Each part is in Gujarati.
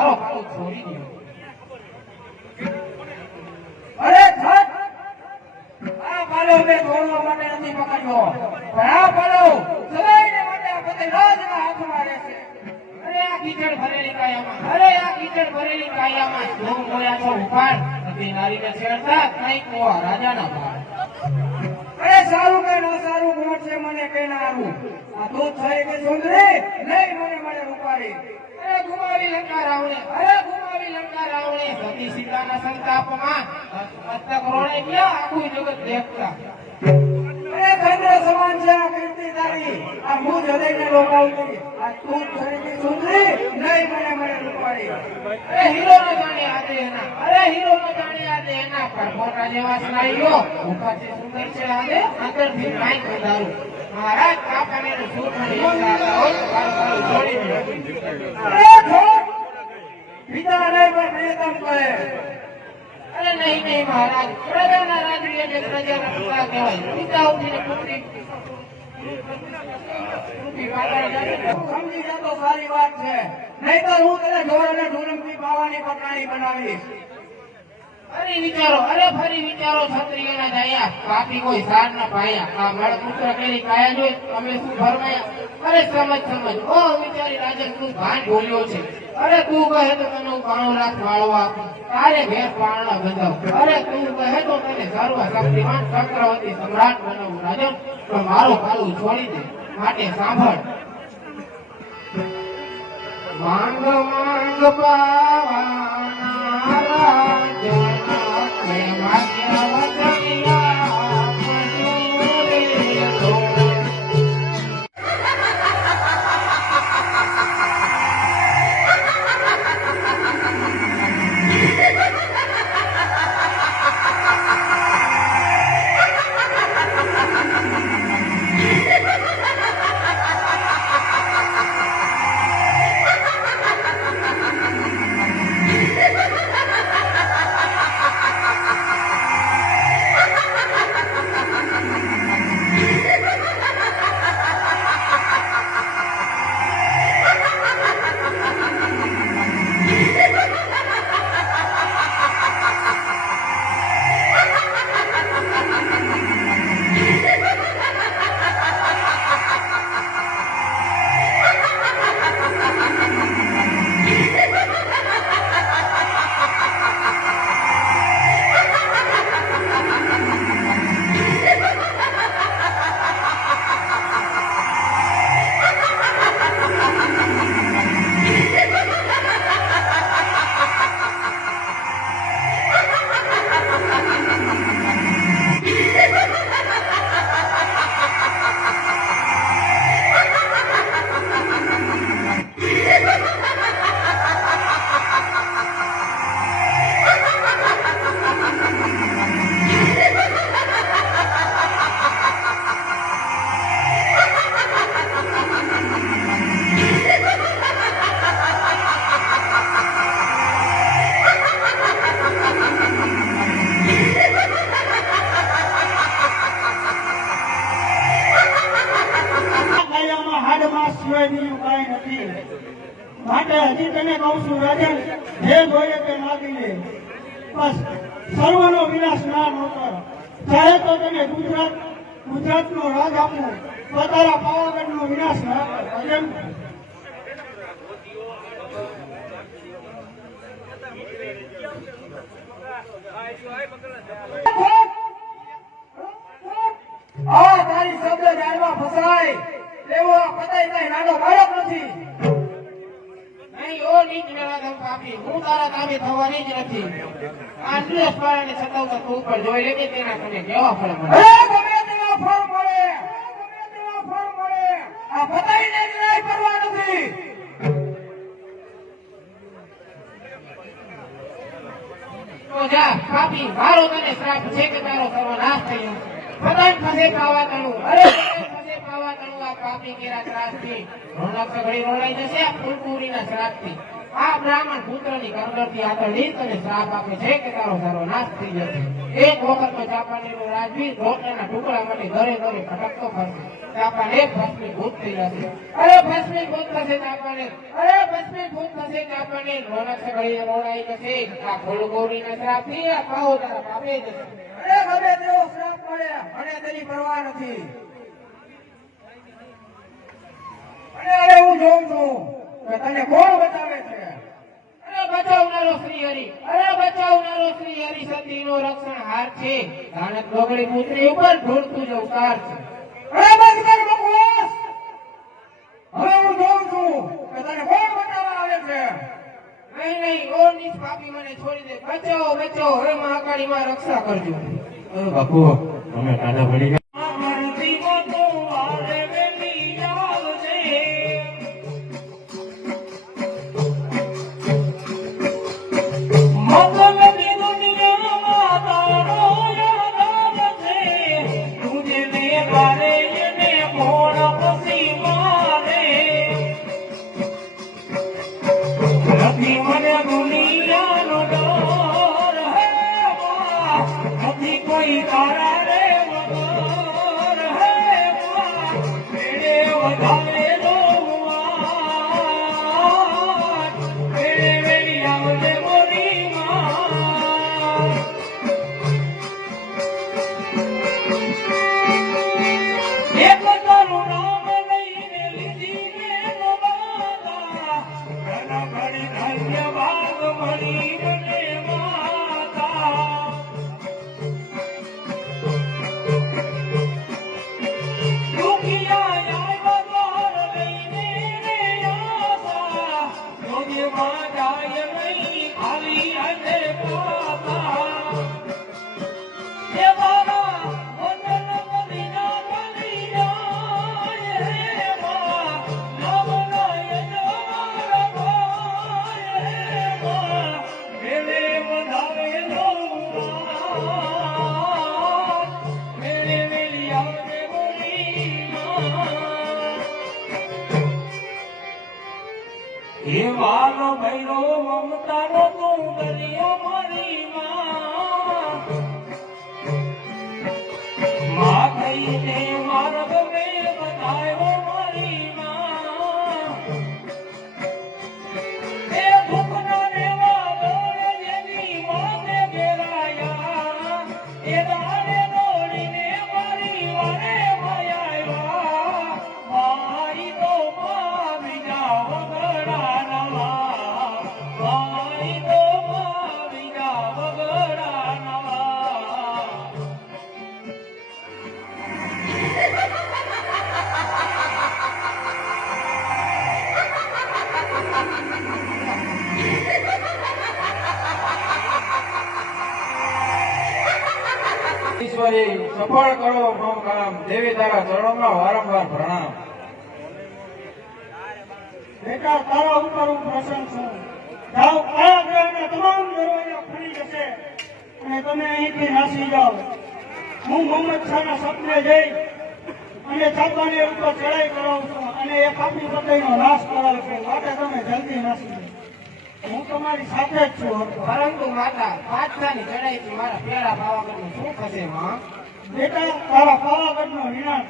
મારો અરે માટે માટે અરે સારું કે ના સારું ગુણ છે મને કઈ ના આવું આ દૂધ થઈ કે સુંદરી નહીં મને મને રૂપારી અરે ગુમાવી લંકા રાવણે અરે ગુમાવી લંકા રાવણે સતી સીતાના સંતાપમાં મસ્તક રોડે ગયા આખું જગત દેખતા. અરે ચંદ્ર સમાન છે, આ કીર્તિ તારી, આ મુજ હૃદયને લોકાવતી આ તું થઈ સુંદરી નહીં મને મળે રૂપારી અરે હીરો નો જાણે આજે એના, અરે હીરો નો જાણે આજે એના પર મોટા જેવા સ્નાયુઓ ઉપરથી સુંદર છે આજે અંદરથી કાંઈ ઈચ્છા હોય કાળું કાળું છોડી દે. અરે ધોત પિતા નહીં પણ પ્રિયતમ કહે અરે નહીં નહીં, મહારાજ. પ્રજાના રાજવી એટલે પ્રજાના પિતા કહેવાય પિતા પુત્રી. સમજી જતો સારી વાત છે. નહીં તો હું તને ઢોર અને ઢોલકની પાવાની પટરાણી બનાવીશ. ફરી વિચારો, અરે ફરી વિચારો ક્ષત્રિયના જાયા બાકી કોઈ સાર ના પાયા. આ મળપુત્ર કેરી કાયા જોઈ અમે શું ફરમાયા અરે સમજ સમજ. ઓ વિચારી રાજન, તું ભાન બોલ્યો છે. અરે તું કહે તો તને હું પાણો રાખ વાળો આપું. તારે ઘેર પારણા બંધાવ. અરે તું કહે તો તને સર્વ શક્તિમાન ચક્રવર્તી સમ્રાટ બનાવું, રાજન. પણ મારું કાળું છોડી દે. માટે સાંભળ. માંગ માંગ પાવાના બીજું કઈ નથી. માટે હજી તને કહું છું, રાજન, જે જોઈએ તે માગી લે. બસ, સર્વનો વિનાશ ના ન ચાહે તો તને ગુજરાત, ગુજરાતનો રાજ આપું તો તારા પાવાગઢનો વિનાશ ના કર કેમ આ તારી શબ્દ જાણવા ફસાય એવો આ પતાય કઈ નાનો બાળક નથી. નહીં ઓ નીચ મેળા પાપી. હું તારા કામે થવાની જ નથી. આ દ્વેષ વાળાને સતાવતા તું ઉપર જોઈ લેજે તેના તને કેવા ફળ મળે. ગમે તેવા ફળ મળે. ગમે તેવા ફળ મળે. આ પતાઈને ન્યાય કરવા નથી. તો જા પાપી મારો તને શ્રાપ છે કે તારો સર્વનાશ થયો? પતંગ ખસે ખાવા તણું અરે પાપી કેરા ત્રાસથી રોનક સગડી રોલાઈ જશે ફૂલપુરીના શ્રાપથી આ બ્રાહ્મણ પુત્રની કરગરથી આગળ તને શ્રાપ આપે છે કે તારો સર્વનાશ થઈ જશે. એક વખત તો ચાપાનેરનો રોટલાના ટુકડા માટે દરે દરે ભટકતો ફરશે. ચાપાનેર ભસ્મીભૂત થઈ જશે. અરે ભસ્મીભૂત થશે ચાપાનેર. અરે ભસ્મીભૂત થશે ચાપાનેર. રોનક સગડી રોલાઈ જશે. આ ફૂલગોરીના શ્રાપથી આ પાહો તારા પાપે જશે. અરે ગમે તેવો શ્રાપ પડે મને તેની પરવા નથી. અને અરે હું જોઉં છું કે તને કોણ બતાવે છે? અરે બચાવનારો શ્રી હરિ. અરે બચાવનારો શ્રી હરિ સતીનો રક્ષણ હાર છે. દાનત ગોગળી પુત્રી ઉપર ઢોળતું જ અવતાર છે. અરે બંધ કર બકવાસ! હવે હું જોઉં છું કે તને કોણ બતાવવા આવે છે? નહીં નહીં ઓ નીચ પાપી મને છોડી દે. બચાવો બચાવો. હવે મહાકાળી માં રક્ષા કરજો. બાપુ અમે કાઢા પડી મેળે હે વાલો ભૈરો મમતાનો તું દરિયો મારી માં. માં થઈને સફળ કરો કામ. દેવી તારા ચરણોમાં વારંવાર પ્રણામ. બેટા, તારા ઉપર હું પ્રસન્ન છું. જાઓ આ ગ્રહના તમામ દરવાજા ખુલી જશે. અને તમે અહીંથી નાસી જાઓ. હું મોહમ્મદ શાહના સપને જઈ અને ચાપાને ઉપર ચડાઈ કરાવું છું અને એ પાપી પતઈનો નાશ કરાવે છે. માટે તમે જલ્દી નાસી હું તમારી સાથે જ છું. પરંતુ માતા પાછાની ચડાઈથી મારા પેડા પાવાગઢનું શું થશે, માં? બેટા તારા પાવાગઢનો વિનાશ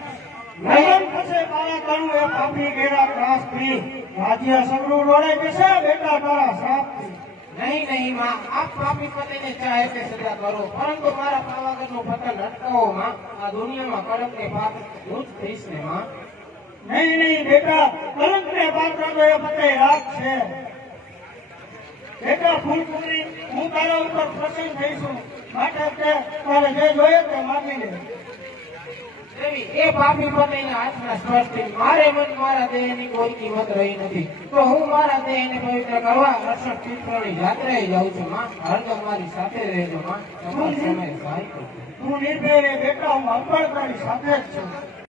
નયન થશે પાવાગઢનું એ પાપી ઘેરા ત્રાસથી રાજ્ય સગડું રોડાઈ જશે બેટા તારા સાપ નહીં નહીં માં. આપ પાપી પતિને ચાહે તે સજા કરો. પરંતુ મારા પાવાગઢનું પતન અટકાવો માં. આ દુનિયામાં કડક ને પાપ હું જ થઈશ ને માં. નહીં નહીં બેટા કલંક ને પાપ એ પતે રાખ છે. બેટા ફૂલપુરી હું તારા ઉપર પ્રસન્ન થઈશું. માટે તારે જે જોઈએ તે માગી લે. એ પાપી પતિના હાથના સ્પર્શથી મારે મન મારા દેહની કોઈ કિંમત રહી નથી. તો હું મારા દેહને પવિત્ર કરવા અરસઠ તીર્થોની યાત્રાએ જાઉં છું. માં હરદમ મારી સાથે રહેજો. માં તમારા સમય સહાય કરજો નિર્ભય બેટા હું અંબળ તારી સાથે જ છું.